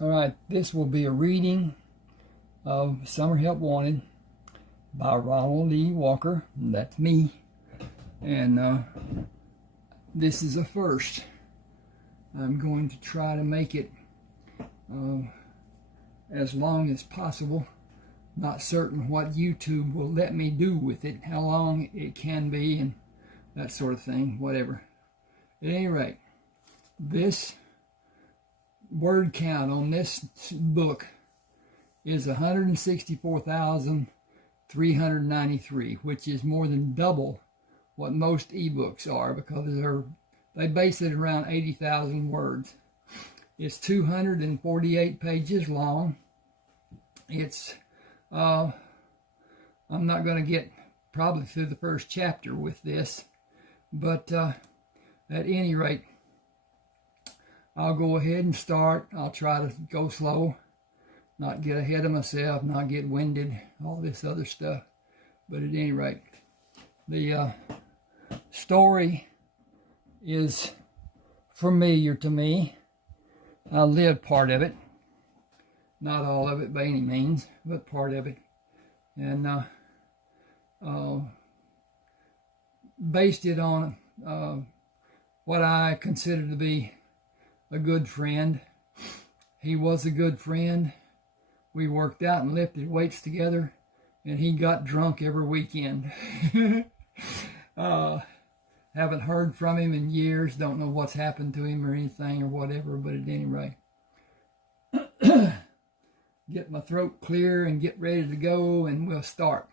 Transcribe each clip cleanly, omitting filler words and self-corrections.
All right, this will be a reading of Summer Help Wanted by Ronald E. Walker. That's me. And this is a first. I'm going to try to make it as long as possible. Not certain what YouTube will let me do with it, how long it can be, and that sort of thing, whatever. At any rate, this word count on this book is 164,393, which is more than double what most ebooks are, because they base it around 80,000 words. It's 248 pages long. It's I'm not going to get probably through the first chapter with this, but at any rate, I'll go ahead and start. I'll try to go slow, not get ahead of myself, not get winded, all this other stuff. But at any rate, the story is familiar to me. I lived part of it. Not all of it by any means, but part of it. And based it on what I consider to be a good friend. He was a good friend. We worked out and lifted weights together, and he got drunk every weekend. Haven't heard from him in years. Don't know what's happened to him or anything or whatever, but at any rate. Get my throat clear and get ready to go, and we'll start.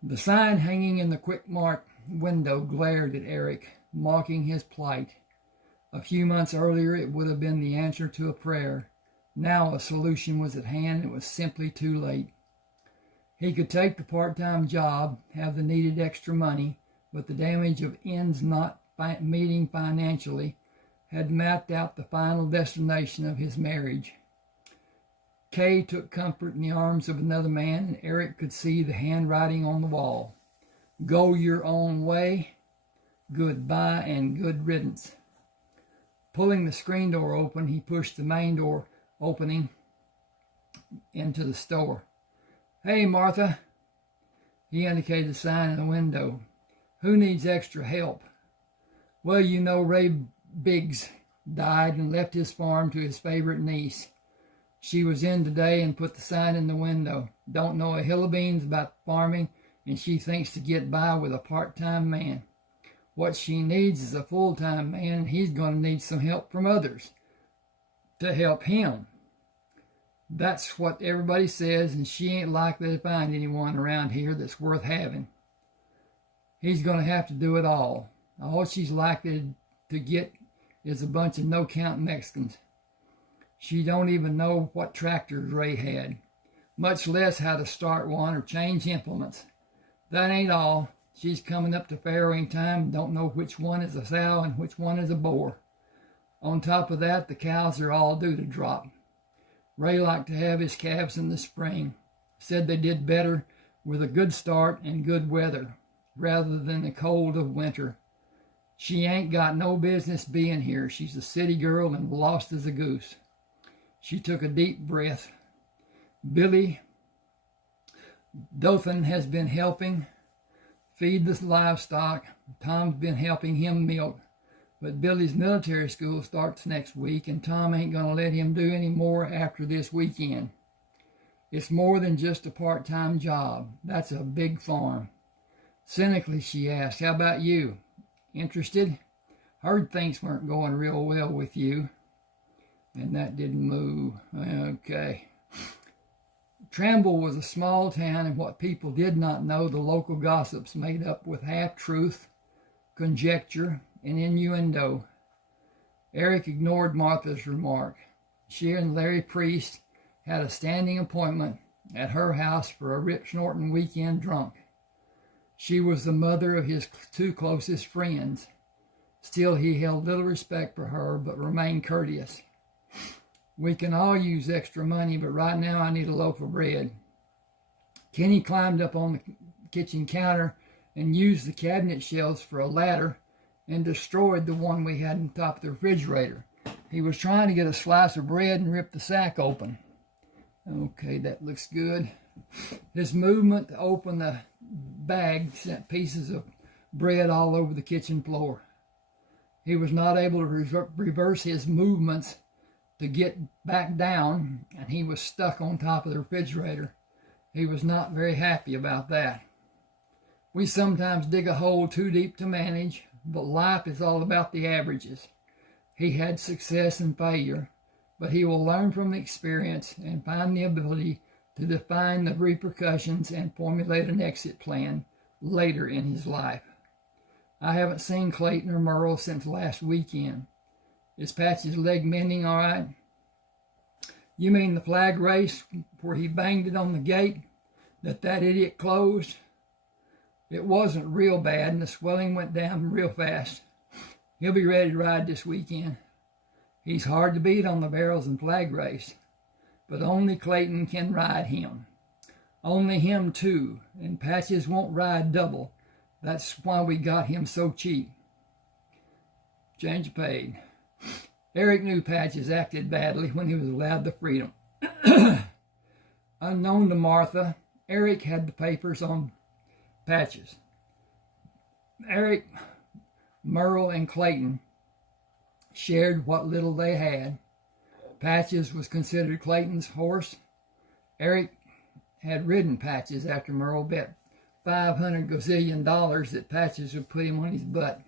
The sign hanging in the quick mark window glared at Eric, mocking his plight. A few months earlier, it would have been the answer to a prayer. Now a solution was at hand. It was simply too late. He could take the part-time job, have the needed extra money, but the damage of ends not meeting financially had mapped out the final destination of his marriage. Kay took comfort in the arms of another man, and Eric could see the handwriting on the wall. Go your own way, goodbye, and good riddance. Pulling the screen door open, he pushed the main door opening into the store. Hey, Martha. He indicated the sign in the window. Who needs extra help? Well, you know, Ray Biggs died and left his farm to his favorite niece. She was in today and put the sign in the window. Don't know a hill of beans about farming, and she thinks to get by with a part-time man. What she needs is a full-time man, and he's going to need some help from others to help him. That's what everybody says, and she ain't likely to find anyone around here that's worth having. He's going to have to do it all. All she's likely to get is a bunch of no-count Mexicans. She don't even know what tractors Ray had, much less how to start one or change implements. That ain't all. She's coming up to farrowing time and don't know which one is a sow and which one is a boar. On top of that, the cows are all due to drop. Ray liked to have his calves in the spring. Said they did better with a good start and good weather, rather than the cold of winter. She ain't got no business being here. She's a city girl and lost as a goose. She took a deep breath. Billy Dothan has been helping feed the livestock. Tom's been helping him milk. But Billy's military school starts next week, and Tom ain't going to let him do any more after this weekend. It's more than just a part-time job. That's a big farm. Cynically, she asked, how about you? Interested? Heard things weren't going real well with you. And that didn't move. Okay. Tramble was a small town, and what people did not know, the local gossips made up with half-truth, conjecture, and innuendo. Eric ignored Martha's remark. She and Larry Priest had a standing appointment at her house for a rip-snorting weekend drunk. She was the mother of his two closest friends. Still, he held little respect for her, but remained courteous. We can all use extra money, but right now I need a loaf of bread. Kenny climbed up on the kitchen counter and used the cabinet shelves for a ladder and destroyed the one we had on top of the refrigerator. He was trying to get a slice of bread and rip the sack open. Okay, that looks good. His movement to open the bag sent pieces of bread all over the kitchen floor. He was not able to reverse his movements to get back down, and he was stuck on top of the refrigerator. He was not very happy about that. We sometimes dig a hole too deep to manage, but life is all about the averages. He had success and failure, but he will learn from the experience and find the ability to define the repercussions and formulate an exit plan later in his life. I haven't seen Clayton or Merle since last weekend. Is Patch's leg mending all right? You mean the flag race where he banged it on the gate that idiot closed? It wasn't real bad, and the swelling went down real fast. He'll be ready to ride this weekend. He's hard to beat on the barrels and flag race, but only Clayton can ride him. Only him too, and Patches won't ride double. That's why we got him so cheap. Change paid. Eric knew Patches acted badly when he was allowed the freedom. Unknown to Martha, Eric had the papers on Patches. Eric, Merle, and Clayton shared what little they had. Patches was considered Clayton's horse. Eric had ridden Patches after Merle bet $500 gazillion that Patches would put him on his butt.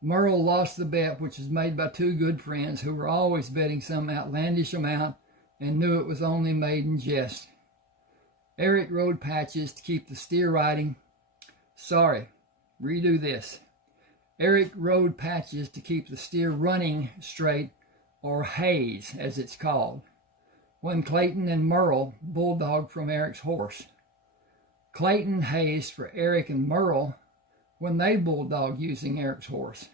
Merle lost the bet, which was made by two good friends who were always betting some outlandish amount and knew it was only made in jest. Eric rode Patches to keep the steer riding. Sorry, redo this. Eric rode Patches to keep the steer running straight, or haze as it's called, when Clayton and Merle bulldogged from Eric's horse. Clayton hazed for Eric and Merle when they bulldogged using Eric's horse.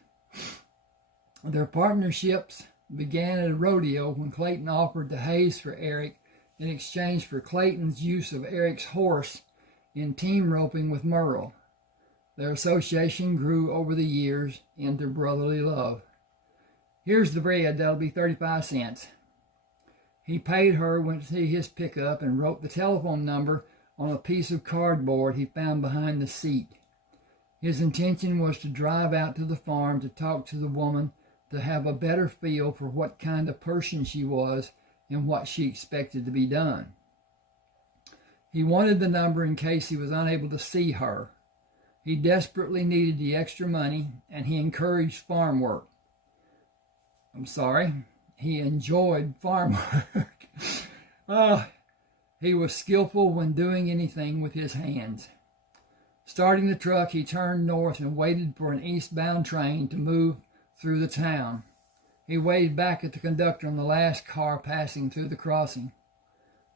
Their partnerships began at a rodeo when Clayton offered to haze for Eric in exchange for Clayton's use of Eric's horse in team roping with Merle. Their association grew over the years into brotherly love. Here's the bread, that'll be 35 cents. He paid her, went to see his pickup, and wrote the telephone number on a piece of cardboard he found behind the seat. His intention was to drive out to the farm to talk to the woman, to have a better feel for what kind of person she was and what she expected to be done. He wanted the number in case he was unable to see her. He desperately needed the extra money, and he encouraged farm work. He enjoyed farm work. He was skillful when doing anything with his hands. Starting the truck, he turned north and waited for an eastbound train to move through the town. He waved back at the conductor on the last car passing through the crossing.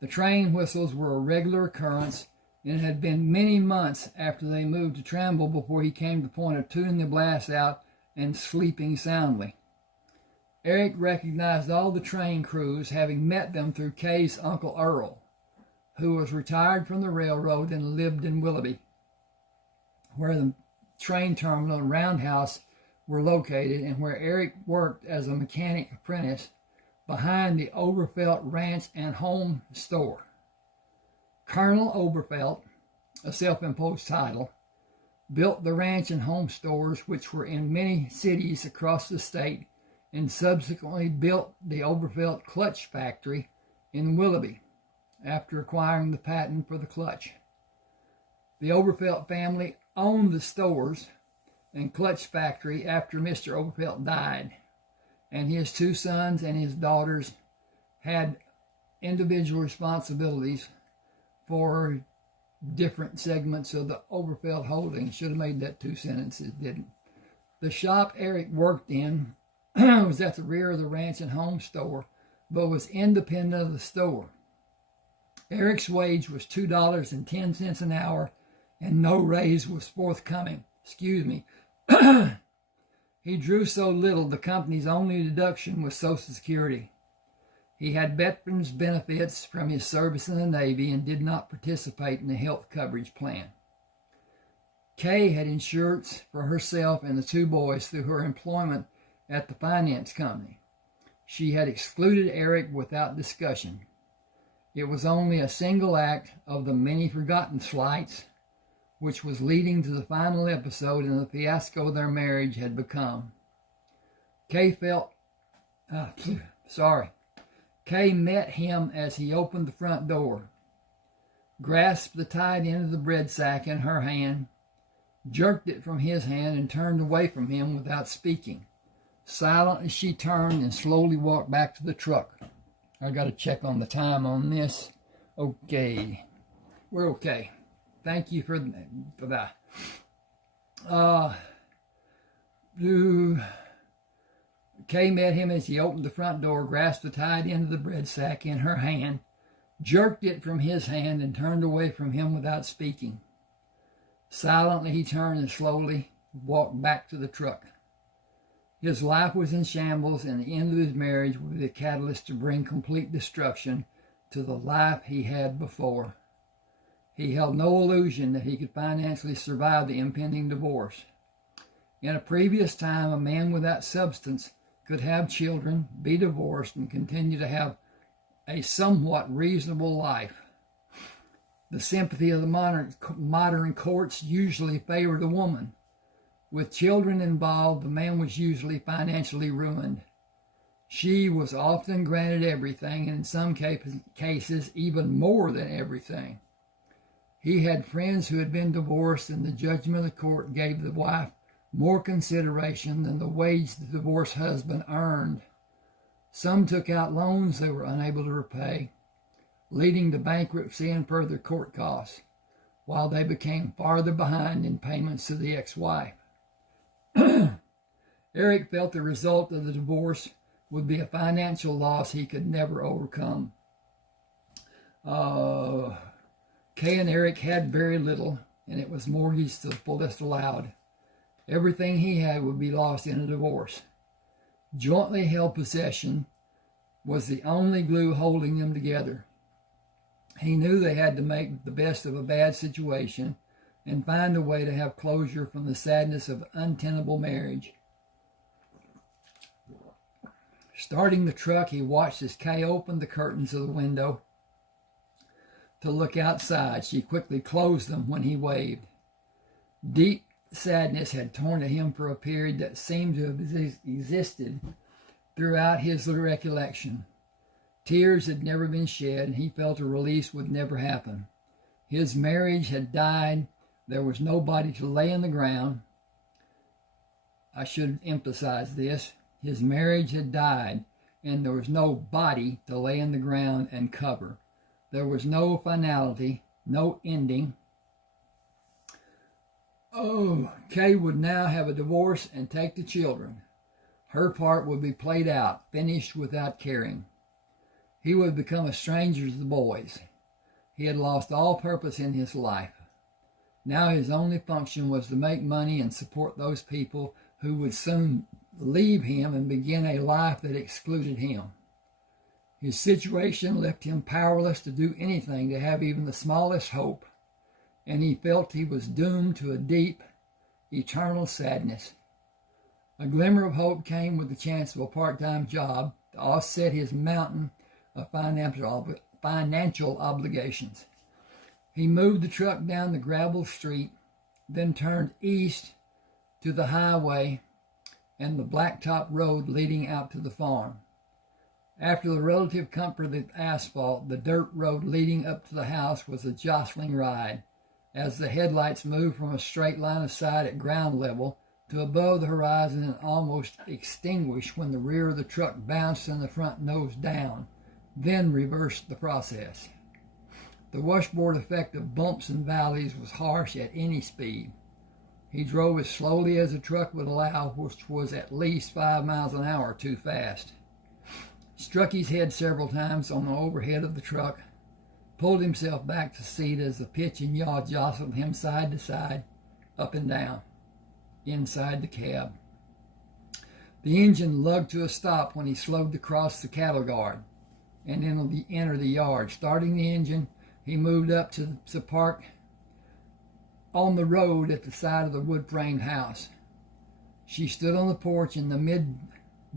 The train whistles were a regular occurrence, and it had been many months after they moved to Tramble before he came to the point of tuning the blast out and sleeping soundly. Eric recognized all the train crews, having met them through Kay's Uncle Earl, who was retired from the railroad and lived in Willoughby, where the train terminal and roundhouse were located, and where Eric worked as a mechanic apprentice behind the Oberfelt Ranch and Home Store. Colonel Oberfelt, a self-imposed title, built the ranch and home stores, which were in many cities across the state, and subsequently built the Oberfelt Clutch Factory in Willoughby after acquiring the patent for the clutch. The Oberfelt family owned the stores and clutch factory after Mr. Oberfelt died, and his two sons and his daughters had individual responsibilities for different segments of the Oberfelt holding. Should have made that two sentences, didn't. The shop Eric worked in was at the rear of the ranch and home store, but was independent of the store. Eric's wage was $2.10 an hour, and no raise was forthcoming. He drew so little, the company's only deduction was Social Security. He had veterans benefits from his service in the Navy and did not participate in the health coverage plan. Kay had insurance for herself and the two boys through her employment at the finance company. She had excluded Eric without discussion. It was only a single act of the many forgotten slights which was leading to the final episode in the fiasco their marriage had become. Kay met him as he opened the front door, grasped the tied end of the bread sack in her hand, jerked it from his hand, and turned away from him without speaking. Silently she turned and slowly walked back to the truck. I got to check on the time on this. Okay. We're okay. Thank you for that. Kay met him as he opened the front door, grasped the tied end of the bread sack in her hand, jerked it from his hand, and turned away from him without speaking. Silently he turned and slowly walked back to the truck. His life was in shambles, and the end of his marriage would be the catalyst to bring complete destruction to the life he had before. He held no illusion that he could financially survive the impending divorce. In a previous time, a man without substance could have children, be divorced, and continue to have a somewhat reasonable life. The sympathy of the modern courts usually favored a woman. With children involved, the man was usually financially ruined. She was often granted everything, and in some cases, even more than everything. He had friends who had been divorced, and the judgment of the court gave the wife more consideration than the wage the divorced husband earned. Some took out loans they were unable to repay, leading to bankruptcy and further court costs, while they became farther behind in payments to the ex-wife. Eric felt the result of the divorce would be a financial loss he could never overcome. Kay and Eric had very little, and it was mortgaged to the fullest allowed. Everything he had would be lost in a divorce. Jointly held possession was the only glue holding them together. He knew they had to make the best of a bad situation and find a way to have closure from the sadness of untenable marriage. Starting the truck, he watched as Kay opened the curtains of the window to look outside. She quickly closed them when he waved. Deep sadness had torn at him for a period that seemed to have existed throughout his recollection. Tears had never been shed, and he felt a release would never happen. His marriage had died. There was nobody to lay in the ground. I should emphasize this. His marriage had died, and there was no body to lay in the ground and cover. There was no finality, no ending. Kay would now have a divorce and take the children. Her part would be played out, finished without caring. He would become a stranger to the boys. He had lost all purpose in his life. Now his only function was to make money and support those people who would soon leave him and begin a life that excluded him. His situation left him powerless to do anything, to have even the smallest hope, and he felt he was doomed to a deep, eternal sadness. A glimmer of hope came with the chance of a part-time job to offset his mountain of financial obligations. He moved the truck down the gravel street, then turned east to the highway and the blacktop road leading out to the farm. After the relative comfort of the asphalt, the dirt road leading up to the house was a jostling ride, as the headlights moved from a straight line of sight at ground level to above the horizon and almost extinguished when the rear of the truck bounced and the front nose down, then reversed the process. The washboard effect of bumps and valleys was harsh at any speed. He drove as slowly as the truck would allow, which was at least 5 miles an hour too fast. Struck his head several times on the overhead of the truck, pulled himself back to the seat as the pitch and yaw jostled him side to side, up and down, inside the cab. The engine lugged to a stop when he slowed to cross the cattle guard and enter the yard. Starting the engine, he moved up to the park on the road at the side of the wood-framed house. She stood on the porch in the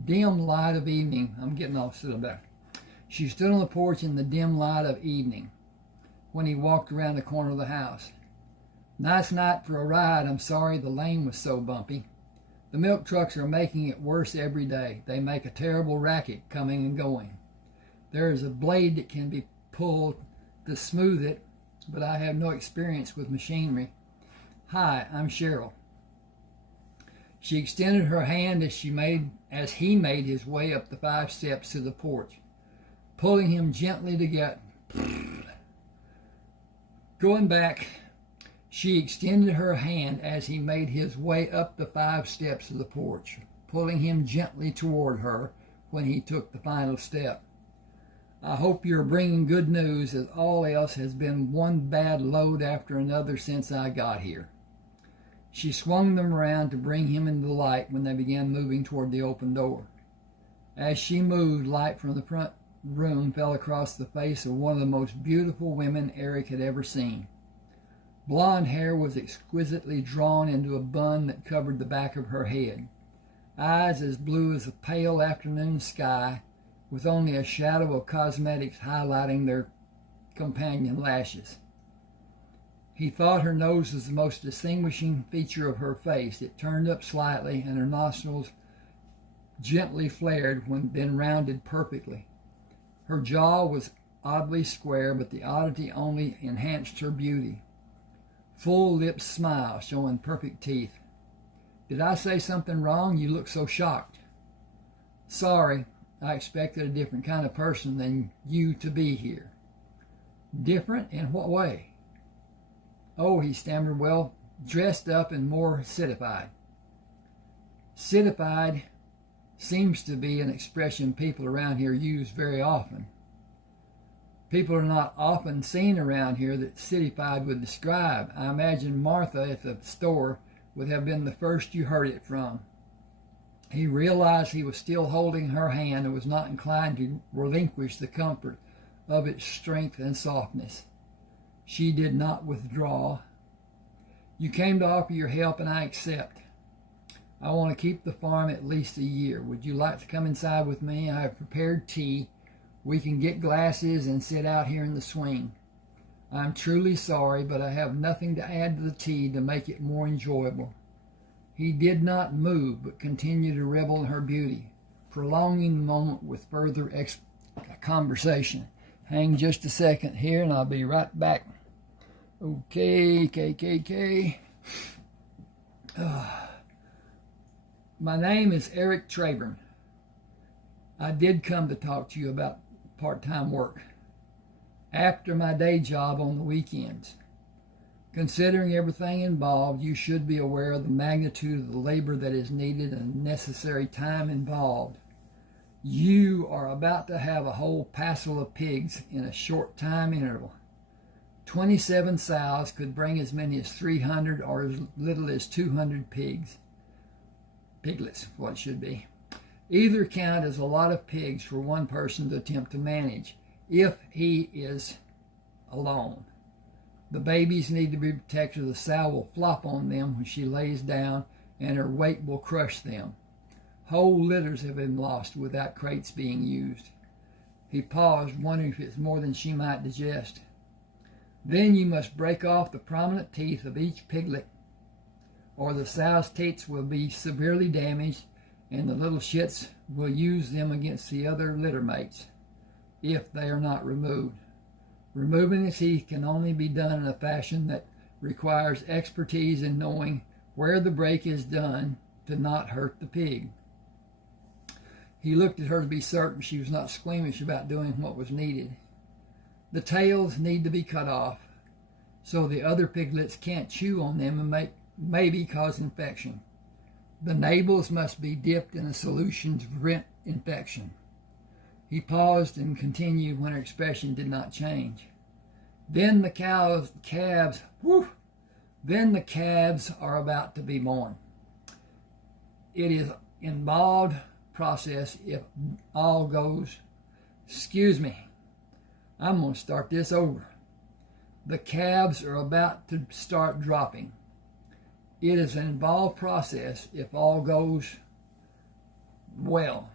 dim light of evening. I'm getting off still back. She stood on the porch in the dim light of evening when he walked around the corner of the house. Nice night for a ride. I'm sorry the lane was so bumpy. The milk trucks are making it worse every day. They make a terrible racket coming and going. There is a blade that can be pulled to smooth it, but I have no experience with machinery. Hi, I'm Cheryl. She extended her hand as he made his way up the 5 steps to the porch, pulling him gently together. Going back, she extended her hand as he made his way up the 5 steps of the porch, pulling him gently toward her when he took the final step. I hope you're bringing good news, as all else has been one bad load after another since I got here. She swung them around to bring him into the light when they began moving toward the open door. As she moved, light from the front room fell across the face of one of the most beautiful women Eric had ever seen. Blonde hair was exquisitely drawn into a bun that covered the back of her head. Eyes as blue as a pale afternoon sky, with only a shadow of cosmetics highlighting their companion lashes. He thought her nose was the most distinguishing feature of her face. It turned up slightly, and her nostrils gently flared when then rounded perfectly. Her jaw was oddly square, but the oddity only enhanced her beauty. Full lips smile, showing perfect teeth. Did I say something wrong? You look so shocked. Sorry, I expected a different kind of person than you to be here. Different in what way? Oh, he stammered, well, dressed up and more citified. Citified seems to be an expression people around here use very often. People are not often seen around here that citified would describe. I imagine Martha at the store would have been the first you heard it from. He realized he was still holding her hand and was not inclined to relinquish the comfort of its strength and softness. She did not withdraw. You came to offer your help, and I accept. I want to keep the farm at least a year. Would you like to come inside with me? I have prepared tea. We can get glasses and sit out here in the swing. I'm truly sorry, but I have nothing to add to the tea to make it more enjoyable. He did not move, but continued to revel in her beauty, prolonging the moment with further conversation. Hang just a second here, and I'll be right back. Okay, KKK. My name is Eric Treybern. I did come to talk to you about part-time work after my day job on the weekends. Considering everything involved, you should be aware of the magnitude of the labor that is needed and necessary time involved. You are about to have a whole passel of pigs in a short time interval. 27 sows could bring as many as 300 or as little as 200 pigs. Piglets, what it should be. Either count is a lot of pigs for one person to attempt to manage, if he is alone. The babies need to be protected. The sow will flop on them when she lays down, and her weight will crush them. Whole litters have been lost without crates being used. He paused, wondering if it's more than she might digest. Then you must break off the prominent teeth of each piglet, or the sow's teats will be severely damaged, and the little shits will use them against the other litter mates, if they are not removed. Removing the teeth can only be done in a fashion that requires expertise in knowing where the break is done to not hurt the pig. He looked at her to be certain she was not squeamish about doing what was needed. The tails need to be cut off so the other piglets can't chew on them and maybe cause infection. The nabils must be dipped in a solution to prevent infection. He paused and continued when her expression did not change. Then the calves are about to be born. It is an involved process if all goes. Excuse me. I'm going to start this over. The calves are about to start dropping. It is an involved process if all goes Well,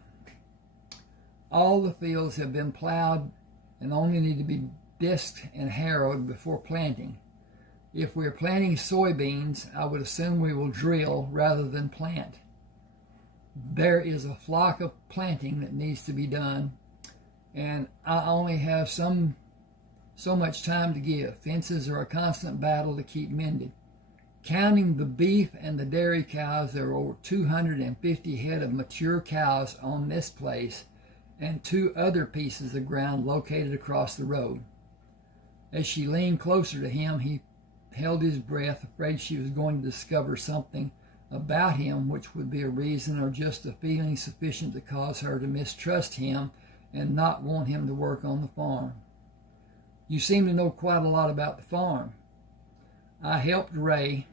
all the fields have been plowed and only need to be disked and harrowed before planting. If we're planting soybeans, I would assume we will drill rather than plant. There is a flock of planting that needs to be done, and I only have so much time to give. Fences are a constant battle to keep mended. Counting the beef and the dairy cows, there are over 250 head of mature cows on this place and 2 other pieces of ground located across the road. As she leaned closer to him, he held his breath, afraid she was going to discover something about him which would be a reason or just a feeling sufficient to cause her to mistrust him and not want him to work on the farm. You seem to know quite a lot about the farm. I helped Ray.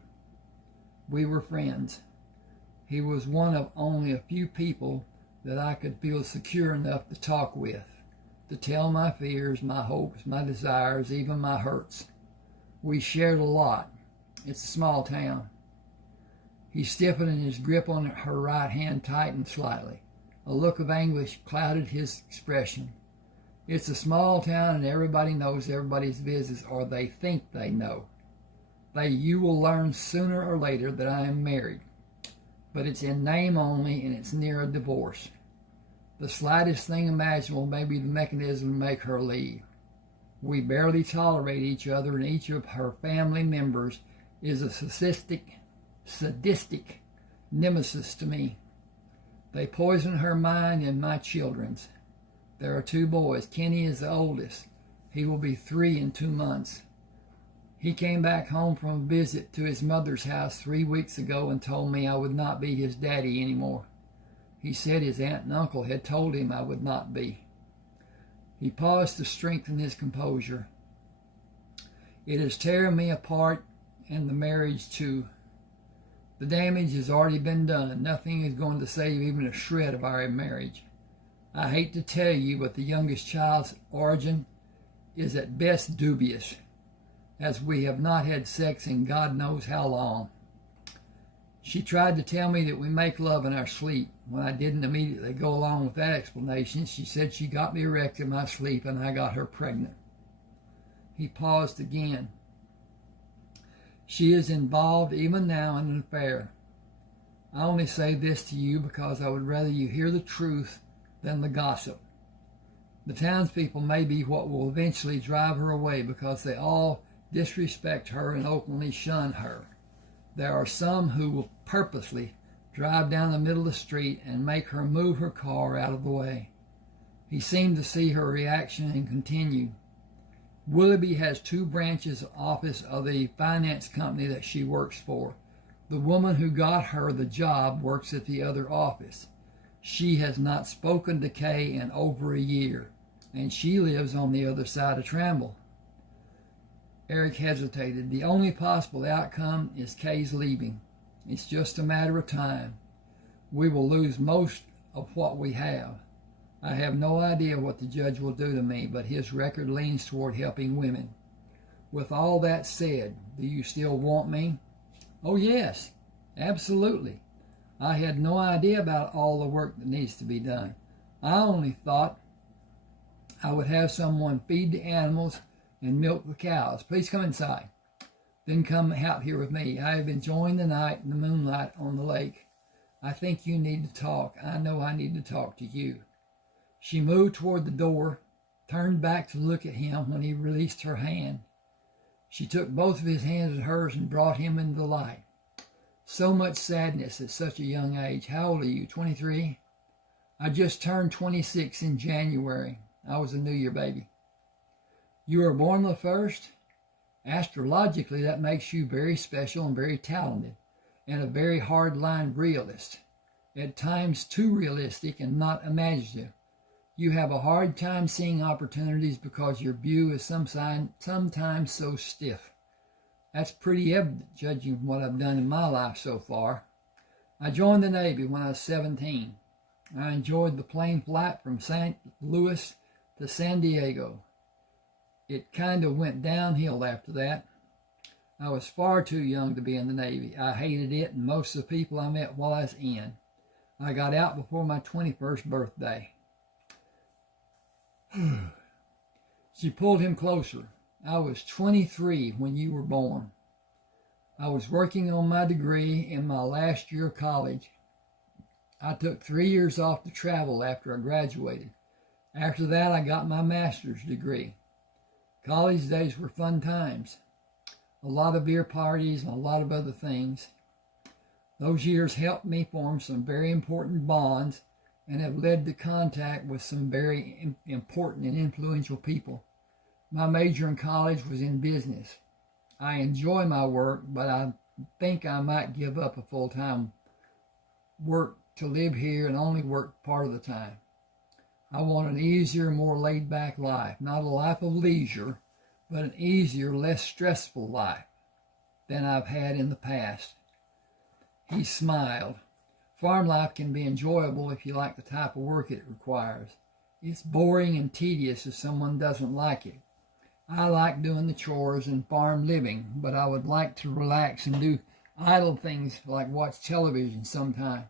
We were friends. He was one of only a few people that I could feel secure enough to talk with, to tell my fears, my hopes, my desires, even my hurts. We shared a lot. It's a small town. He stiffened and his grip on her right hand tightened slightly. A look of anguish clouded his expression. It's a small town and everybody knows everybody's business, or they think they know. You will learn sooner or later that I am married, but it's in name only and it's near a divorce. The slightest thing imaginable may be the mechanism to make her leave. We barely tolerate each other, and each of her family members is a sadistic nemesis to me. They poison her mind and my children's. There are 2 boys. Kenny is the oldest. He will be 3 in 2 months. He came back home from a visit to his mother's house 3 weeks ago and told me I would not be his daddy anymore. He said his aunt and uncle had told him I would not be. He paused to strengthen his composure. It is tearing me apart, and the marriage too. The damage has already been done. Nothing is going to save even a shred of our marriage. I hate to tell you, but the youngest child's origin is at best dubious, as we have not had sex in God knows how long. She tried to tell me that we make love in our sleep. When I didn't immediately go along with that explanation, she said she got me erect in my sleep and I got her pregnant. He paused again. She is involved even now in an affair. I only say this to you because I would rather you hear the truth than the gossip. The townspeople may be what will eventually drive her away because they all disrespect her and openly shun her. There are some who will purposely drive down the middle of the street and make her move her car out of the way. He seemed to see her reaction and continued. Willoughby has 2 branches office of the finance company that she works for. The woman who got her the job works at the other office. She has not spoken to Kay in over a year, and she lives on the other side of Tramble. Eric hesitated. The only possible outcome is Kay's leaving. It's just a matter of time. We will lose most of what we have. I have no idea what the judge will do to me, but his record leans toward helping women. With all that said, do you still want me? Oh, yes, absolutely. I had no idea about all the work that needs to be done. I only thought I would have someone feed the animals and milk the cows. Please come inside. Then come out here with me. I have enjoyed the night and the moonlight on the lake. I think you need to talk. I know I need to talk to you. She moved toward the door, turned back to look at him when he released her hand. She took both of his hands in hers and brought him into the light. So much sadness at such a young age. How old are you, 23? I just turned 26 in January. I was a New Year baby. You were born the 1st? Astrologically, that makes you very special and very talented, and a very hard-line realist. At times too realistic and not imaginative. You have a hard time seeing opportunities because your view is sometimes so stiff. That's pretty evident, judging from what I've done in my life so far. I joined the Navy when I was 17. I enjoyed the plane flight from St. Louis to San Diego. It kind of went downhill after that. I was far too young to be in the Navy. I hated it and most of the people I met while I was in. I got out before my 21st birthday. She pulled him closer. I was 23 when you were born. I was working on my degree in my last year of college. I took 3 years off to travel after I graduated. After that, I got my master's degree. College days were fun times. A lot of beer parties and a lot of other things. Those years helped me form some very important bonds and have led to contact with some very important and influential people. My major in college was in business. I enjoy my work, but I think I might give up a full-time work to live here and only work part of the time. I want an easier, more laid-back life. Not a life of leisure, but an easier, less stressful life than I've had in the past. He smiled. Farm life can be enjoyable if you like the type of work it requires. It's boring and tedious if someone doesn't like it. I like doing the chores and farm living, but I would like to relax and do idle things like watch television sometime.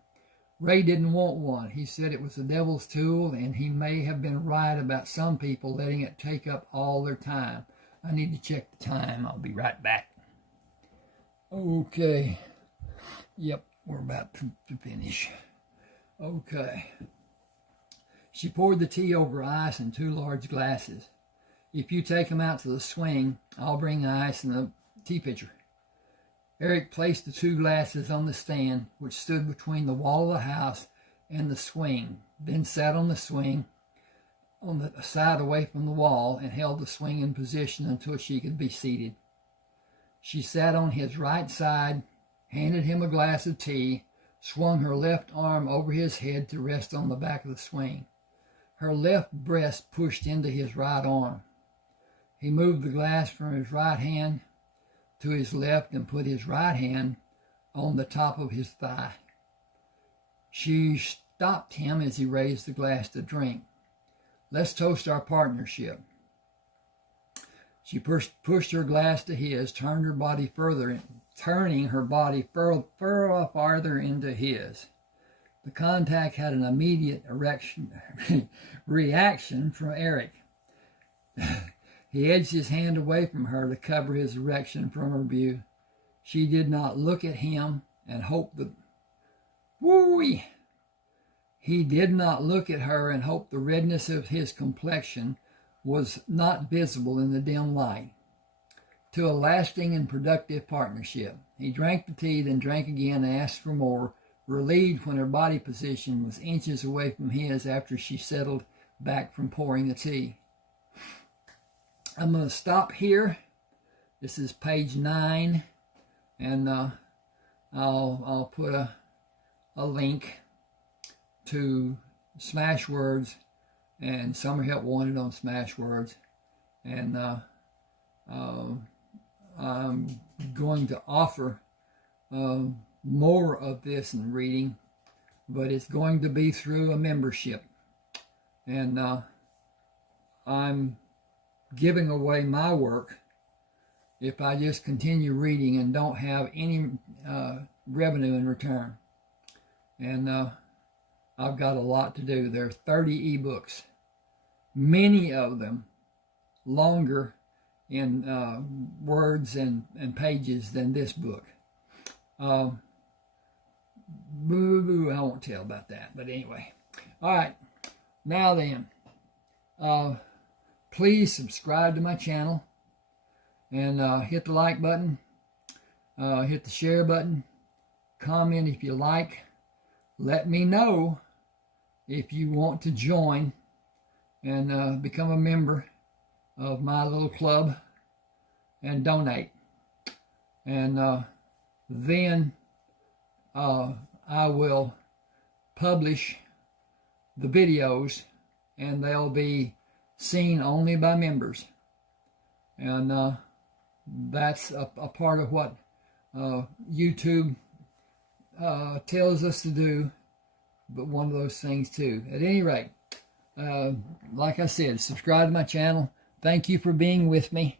Ray didn't want one. He said it was the devil's tool, and he may have been right about some people letting it take up all their time. I need to check the time. I'll be right back. Okay. Yep, we're about to finish. Okay. She poured the tea over ice in 2 large glasses. If you take them out to the swing, I'll bring ice and a tea pitcher. Eric placed the 2 glasses on the stand, which stood between the wall of the house and the swing, then sat on the swing on the side away from the wall and held the swing in position until she could be seated. She sat on his right side, handed him a glass of tea, swung her left arm over his head to rest on the back of the swing. Her left breast pushed into his right arm. He moved the glass from his right hand to his left and put his right hand on the top of his thigh. She stopped him as he raised the glass to drink. Let's toast our partnership. She pushed her glass to his, turning her body farther into his. The contact had an immediate reaction from Eric. He edged his hand away from her to cover his erection from her view. She did not look at him and hoped the... Woo-wee! He did not look at her and hoped the redness of his complexion was not visible in the dim light. To a lasting and productive partnership. He drank the tea, then drank again and asked for more, relieved when her body position was inches away from his after she settled back from pouring the tea. I'm going to stop here. This is page 9, and I'll put a link to Smashwords and Summer Help Wanted on Smashwords, and I'm going to offer more of this in reading, but it's going to be through a membership, and I'm giving away my work if I just continue reading and don't have any revenue in return. And I've got a lot to do. There are 30 ebooks, many of them longer in words and pages than this book. I won't tell about that, but anyway. All right, now then, please subscribe to my channel and hit the like button, hit the share button, comment if you like. Let me know if you want to join and become a member of my little club and donate. And then I will publish the videos, and they'll be seen only by members. And that's a part of what YouTube tells us to do, but one of those things too. At any rate, like I said, subscribe to my channel. Thank you for being with me.